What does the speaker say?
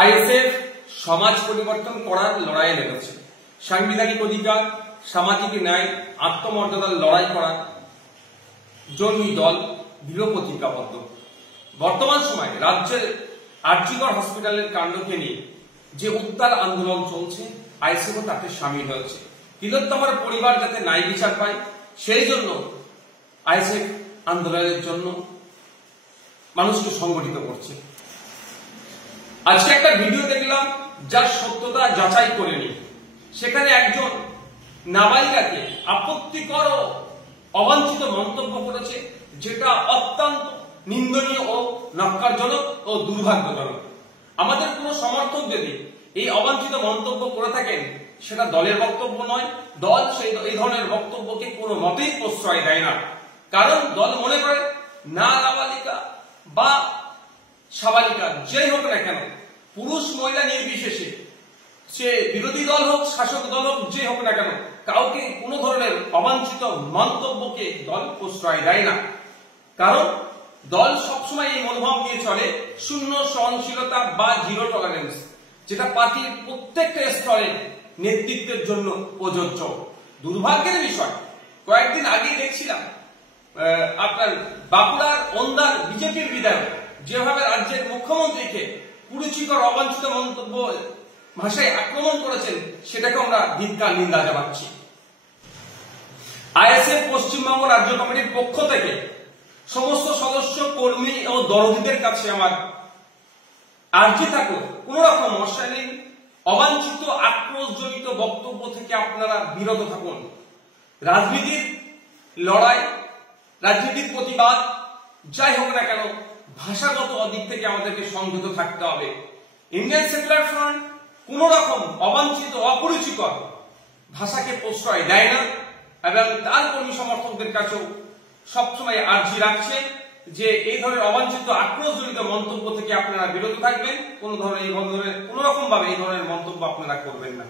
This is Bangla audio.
আইএসএফ সমাজ পরিবর্তন করার লড়াইয়ে লেগেছে। সাংবিধানিক অধিকার, সামাজিক ন্যায়, আত্মমর্যাদার লড়াই করার জন্য দল দৃঢ় প্রতিজ্ঞাবদ্ধ। বর্তমান সময়ে রাজ্যের আরজিকর হসপিটালের কাণ্ডকে নিয়ে যে উত্তাল আন্দোলন চলছে, আইএসএফও তাতে সামিল হয়েছে। তিলোত্তমার পরিবার যাতে ন্যায় বিচার পায়, সেই জন্য আইএসএফ আন্দোলনের জন্য মানুষকে সংগঠিত করছে। আজকে একটা ভিডিও দেখলাম যার সত্যতা যাচাই করে নি। সেখানে একজন নাবালিকাকে আপত্তিকর ও অবাঞ্ছিত মন্তব্য করেছে, যেটা অত্যন্ত নিন্দনীয় ও ন্যক্কারজনক ও দুর্ভাগ্যজনক। আমাদের কোনো সমর্থক যদি এই অবাঞ্ছিত মন্তব্য করে থাকেন, সেটা দলের বক্তব্য নয়। দল এই ধরনের বক্তব্যকে কোনো মতেই প্রশ্রয় দেয় না। কারণ দল মনে করে না নাবালিকা বা সাবালিকা যেই হোক না কেন, পুরুষ মহিলা নির্বিশেষে, সে বিরোধী দল হোক শাসক দল হোক যে হোক না কেন, কাউকে কোনো ধরনের অবাঞ্ছিত মন্তব্যকে দল প্রশ্রয় দেয় না। কারণ দল সবসময় এই মনোভাব নিয়ে চলে শূন্য সহনশীলতা বা জিরো টলারেন্স, যেটা পার্টির প্রত্যেকটা স্তরে নেতৃত্বের জন্য প্রযোজ্য। দুর্ভাগ্যের বিষয়, কয়েকদিন আগে দেখছিলাম আপনার বাঁকুড়ার ওন্দার বিজেপির বিধায়ক যেভাবে রাজ্যের মুখ্যমন্ত্রীকে কুরুচিকর অবাঞ্ছিত মন্তব্য ভাষায় আক্রমণ করেছেন, সেটাকে আমরা ধিক্কার নিন্দা জানাচ্ছি। আইএসএফ পশ্চিমবঙ্গ রাজ্য কমিটির পক্ষ থেকে সমস্ত সদস্য, কর্মী ও দরদীদের কাছে আমার আর্জি থাকলো, কোন রকম অশালীন, অবাঞ্ছিত, আক্রোশজনিত বক্তব্য থেকে আপনারা বিরত থাকুন। রাজনীতির লড়াই, রাজনীতির প্রতিবাদ যাই হোক না কেন, ভাষাগত দিক থেকে আমাদেরকে সংযত থাকতে হবে। ইন্ডিয়ান সেকুলার ফ্রন্ট কোন রকম অবাঞ্ছিত, অপরিচিকর ভাষাকে প্রশ্রয় দেয় না এবং তার কর্মী সমর্থকদের কাছেও সবসময় আর্জি রাখছে যে এই ধরনের অবাঞ্ছিত, আক্রোশজনিত মন্তব্য থেকে আপনারা বিরত থাকবেন। কোন রকম ভাবে এই ধরনের মন্তব্য আপনারা করবেন না।